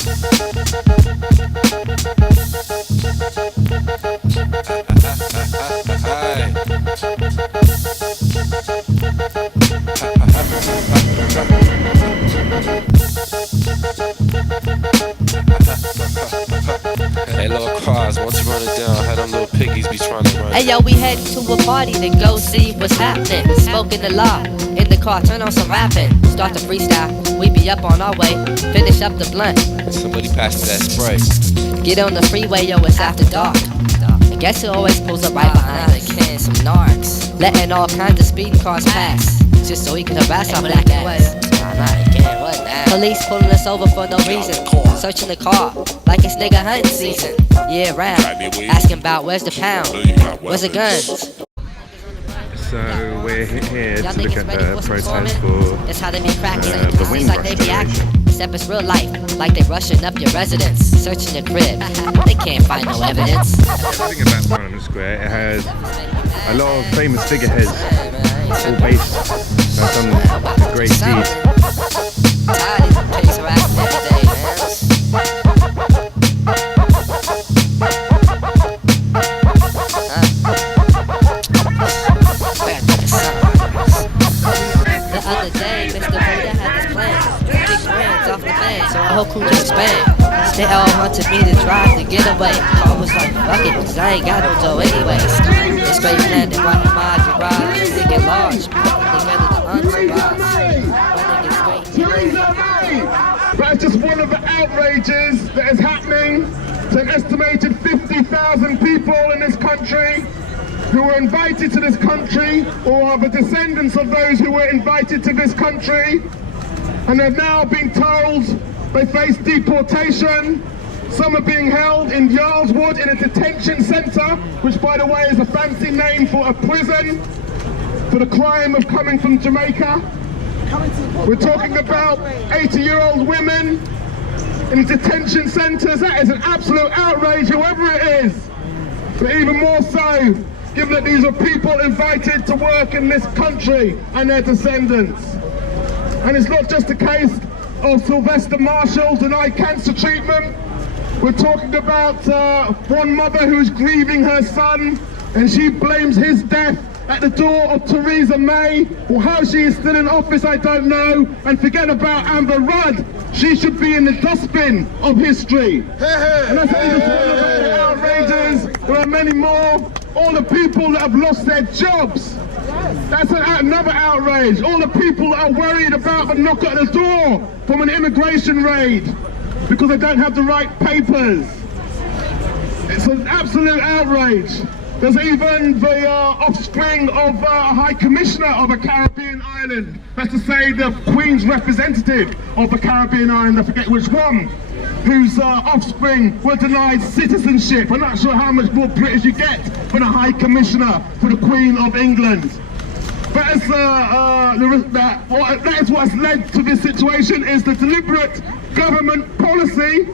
Hey, little Quaz, once you run it down, how them little piggies be trying to run. Hey yo, we heading to a party to go see what's happening. Smoking the law, in the car, turn on some rapping. Start to freestyle, we be up on our way. Finish up the blunt. Somebody pass me that spray. Get on the freeway, yo, it's after dark. And guess who always pulls up right behind us? Can some narcs. Letting all kinds of speeding cars pass, just so he can harass our black ass. Police pulling us over for no reason. Searching the car like it's nigga hunting season. Yeah, round. Asking about where's the pound, where's the guns. So we're here to look at the protest for That's how they be cracking. the Seems like they Windrush be acting. Generation. Except it's real life, like they rushing up your residence, searching your crib. They can't find no evidence. Looking about Parliament Square, it has a lot of famous figureheads, all based on some great deeds. Tired of these pigs harassing every day, man. The other day, Mr. Buddha had this plan. Big brands off the man, so our whole crew just expand. They all wanted me to drive the getaway. I was like, fuck it, cause I ain't got no dough anyways. They straight landed right in my garage. They get large, putting together the entourage. But it's just one of the outrages that is happening to an estimated 50,000 people in this country who were invited to this country or are the descendants of those who were invited to this country, and they've now been told they face deportation. Some are being held in Yarlswood in a detention centre, which by the way is a fancy name for a prison for the crime of coming from Jamaica. We're talking about 80-year-old women in detention centres. That is an absolute outrage, whoever it is. But even more so, given that these are people invited to work in this country and their descendants. And it's not just a case of Sylvester Marshall denied cancer treatment. We're talking about one mother who's grieving her son, and she blames his death at the door of Theresa May. Well, how she is still in office, I don't know. And forget about Amber Rudd. She should be in the dustbin of history. And that's only just one of the outrages. There are many more. All the people that have lost their jobs. That's another outrage. All the people that are worried about the knock at the door from an immigration raid because they don't have the right papers. It's an absolute outrage. There's even the offspring of a High Commissioner of a Caribbean island. That's to say the Queen's representative of a Caribbean island, I forget which one, whose offspring were denied citizenship. I'm not sure how much more British you get than a High Commissioner for the Queen of England. But as, that is what has led to this situation, is the deliberate government policy.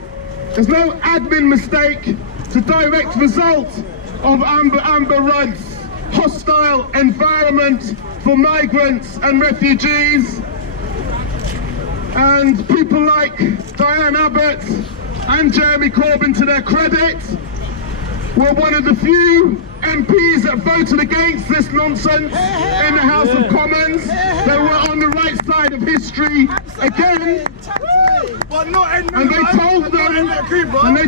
There's no admin mistake. It's a direct result of Amber Rudd's hostile environment for migrants and refugees. And people like Diane Abbott and Jeremy Corbyn, to their credit, were one of the few MPs that voted against this nonsense in the House of Commons. They were on the right side of history again. And they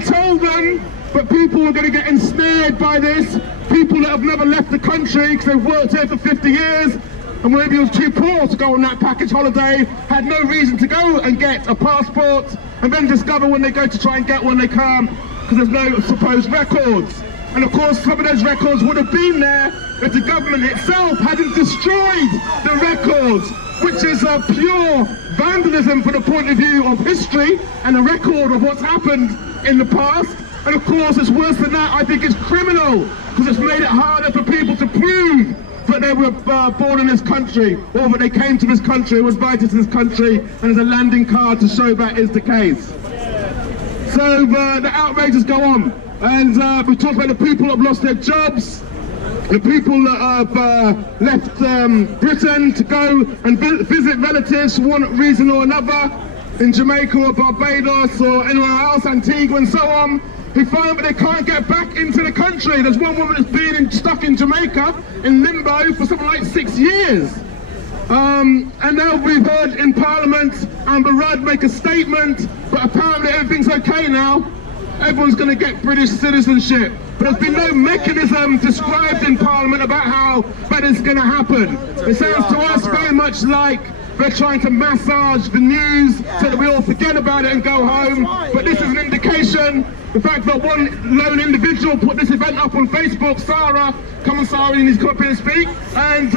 told them that people were going to get ensnared by this. People that have never left the country because they've worked here for 50 years and maybe was too poor to go on that package holiday, had no reason to go and get a passport, and then discover when they go to try and get one they can't because there's no supposed records. And of course some of those records would have been there if the government itself hadn't destroyed the records, which is a pure vandalism from the point of view of history and a record of what's happened in the past. And of course it's worse than that. I think it's criminal because it's made it harder for people to prove that they were born in this country, or that they came to this country, was invited to this country, and there's a landing card to show that is the case. So the outrages go on, and we talk about the people that have lost their jobs, the people that have left Britain to go and visit relatives for one reason or another. in Jamaica or Barbados or anywhere else, Antigua and so on, who find that they can't get back into the country. There's one woman that's been stuck in Jamaica in limbo for something like 6 years. And now we've heard in Parliament Amber Rudd make a statement, but apparently everything's okay now. Everyone's going to get British citizenship. But there's been no mechanism described in Parliament about how that is going to happen. It sounds to us very much like they're trying to massage the news so that we all forget about it and go home. But this is an indication. The fact that one lone individual put this event up on Facebook, Sarah, come on Sarah, you need to come up here and speak. And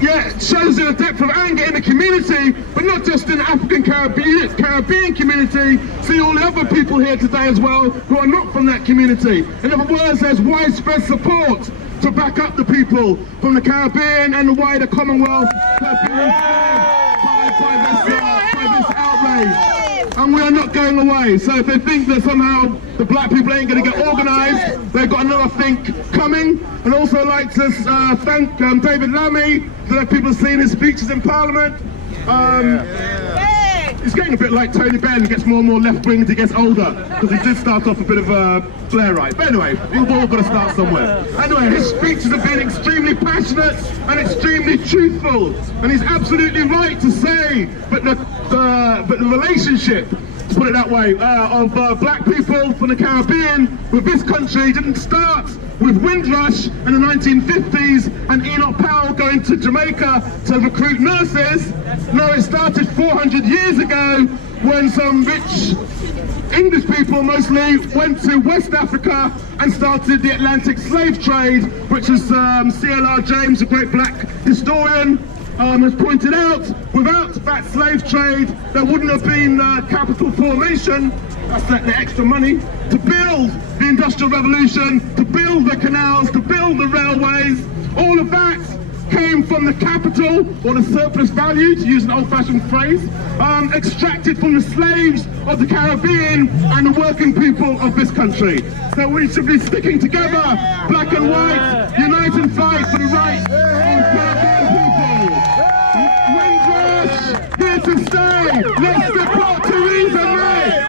yeah, it shows you the depth of anger in the community, but not just in the African Caribbean community. See all the other people here today as well who are not from that community. In other words, there's widespread support to back up the people from the Caribbean and the wider Commonwealth that have been inspired by this outrage. And we are not going away. So if they think that somehow the black people ain't going to get organised, they've got another think coming. And also I'd like to thank David Lammy, that people have seen his speeches in Parliament. He's getting a bit like Tony Benn, he gets more and more left-wing as he gets older, because he did start off a bit of a Blairite. But anyway, we've all got to start somewhere. Anyway, his speeches have been extremely passionate and extremely truthful, and he's absolutely right to say that the relationship, to put it that way, of black people from the Caribbean with this country didn't start with Windrush in the 1950s and Enoch Powell going to Jamaica to recruit nurses. No, it started 400 years ago when some rich English people mostly went to West Africa and started the Atlantic slave trade, which is C.L.R. James, a great black historian, has pointed out. Without that slave trade, there wouldn't have been capital formation, that's the extra money, to build the Industrial Revolution, to build the canals, to build the railways. All of that came from the capital, or the surplus value, to use an old-fashioned phrase, extracted from the slaves of the Caribbean and the working people of this country. So we should be sticking together, black and white, unite and fight for the rights of Caribbean people. Windrush, here to stay. Let's deport Theresa May.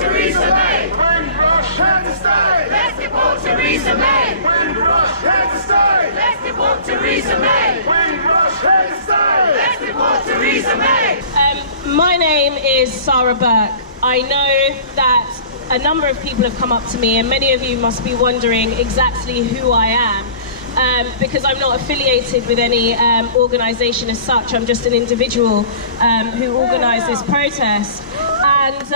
Theresa May! Windrush, here to stay! Let's deport Theresa May! Windrush, here to stay! Let's deport Theresa May! Windrush, here to stay! Let's deport Theresa May! My name is Sarah Burke. I know that a number of people have come up to me, and many of you must be wondering exactly who I am. Because I'm not affiliated with any organisation as such. I'm just an individual who organised this protest. And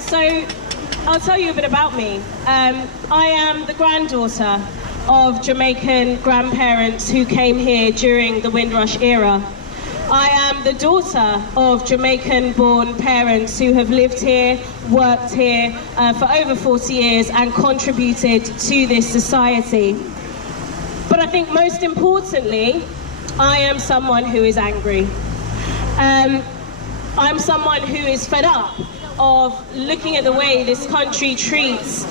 so I'll tell you a bit about me. I am the granddaughter of Jamaican grandparents who came here during the Windrush era. I am the daughter of Jamaican-born parents who have lived here, worked here for over 40 years and contributed to this society. But I think most importantly, I am someone who is angry. I'm someone who is fed up of looking at the way this country treats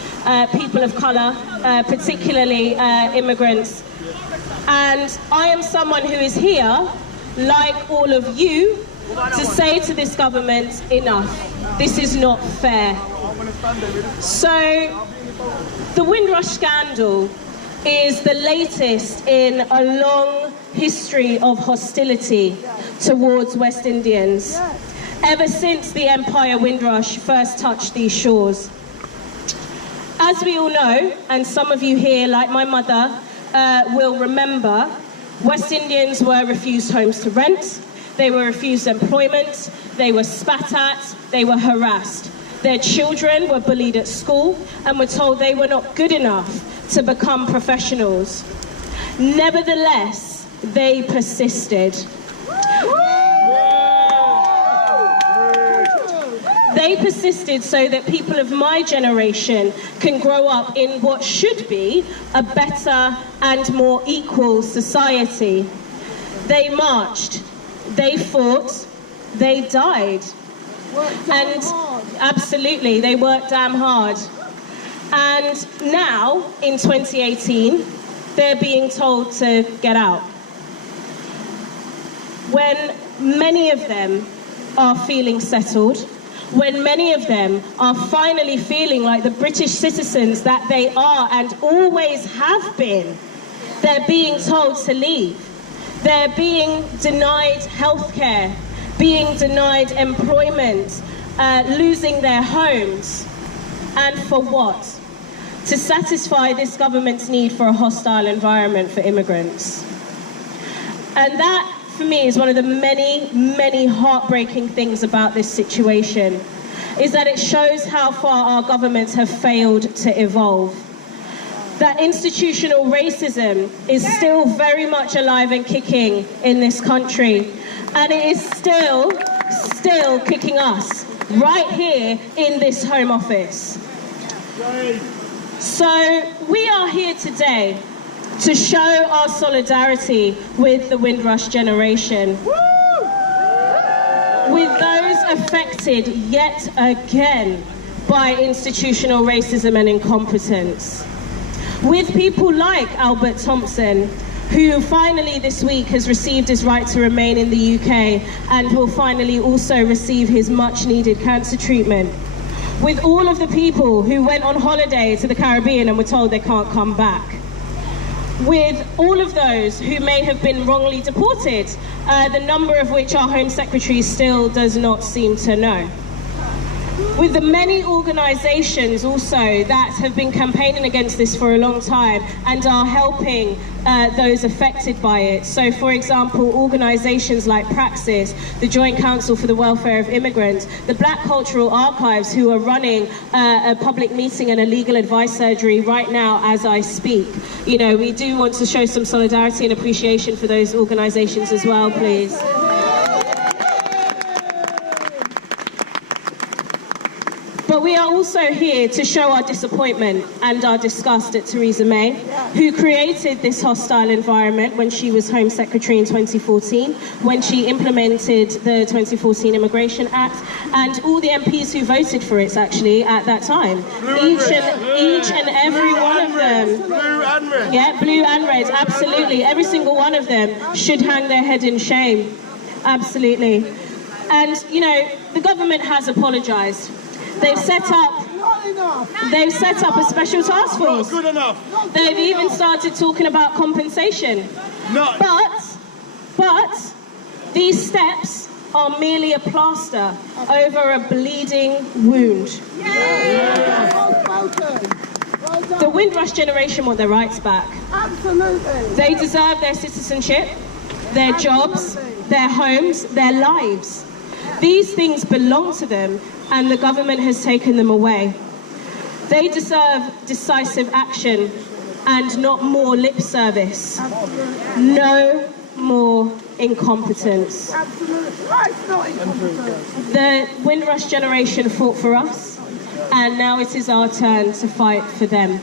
people of colour, particularly immigrants. And I am someone who is here, like all of you, to say to this government, enough. This is not fair. So, the Windrush scandal is the latest in a long history of hostility towards West Indians, ever since the Empire Windrush first touched these shores. As we all know, and some of you here, like my mother, will remember, West Indians were refused homes to rent, they were refused employment, they were spat at, they were harassed. Their children were bullied at school and were told they were not good enough to become professionals. Nevertheless, they persisted. They persisted so that people of my generation can grow up in what should be a better and more equal society. They marched, they fought, they died. And absolutely, they worked damn hard. And now, in 2018, they're being told to get out. When many of them are feeling settled, when many of them are finally feeling like the British citizens that they are and always have been, they're being told to leave. They're being denied healthcare, being denied employment, losing their homes. And for what? To satisfy this government's need for a hostile environment for immigrants. And that, for me, is one of the many, many heartbreaking things about this situation, is that it shows how far our governments have failed to evolve. That institutional racism is still very much alive and kicking in this country. And it is still kicking us right here in this Home Office. So we are here today to show our solidarity with the Windrush generation, with those affected yet again by institutional racism and incompetence, with people like Albert Thompson, who finally this week has received his right to remain in the UK and will finally also receive his much-needed cancer treatment, with all of the people who went on holiday to the Caribbean and were told they can't come back, with all of those who may have been wrongly deported, the number of which our Home Secretary still does not seem to know. With the many organisations also that have been campaigning against this for a long time and are helping those affected by it. So, for example, organisations like Praxis, the Joint Council for the Welfare of Immigrants, the Black Cultural Archives, who are running a public meeting and a legal advice surgery right now as I speak. You know, we do want to show some solidarity and appreciation for those organisations as well, please. But we are also here to show our disappointment and our disgust at Theresa May, who created this hostile environment when she was Home Secretary in 2014, when she implemented the 2014 Immigration Act, and all the MPs who voted for it, actually, at that time. Each and every one of them. Blue and red. Yeah, blue and red, absolutely. Every single one of them should hang their head in shame. Absolutely. And, you know, the government has apologised. They've set up a special task force. Not good enough. They've even started talking about compensation. But these steps are merely a plaster over a bleeding wound. The Windrush generation want their rights back. Absolutely. They deserve their citizenship, their jobs, their homes, their lives. These things belong to them, and the government has taken them away. They deserve decisive action and not more lip service. No more incompetence. The Windrush generation fought for us, and now it is our turn to fight for them.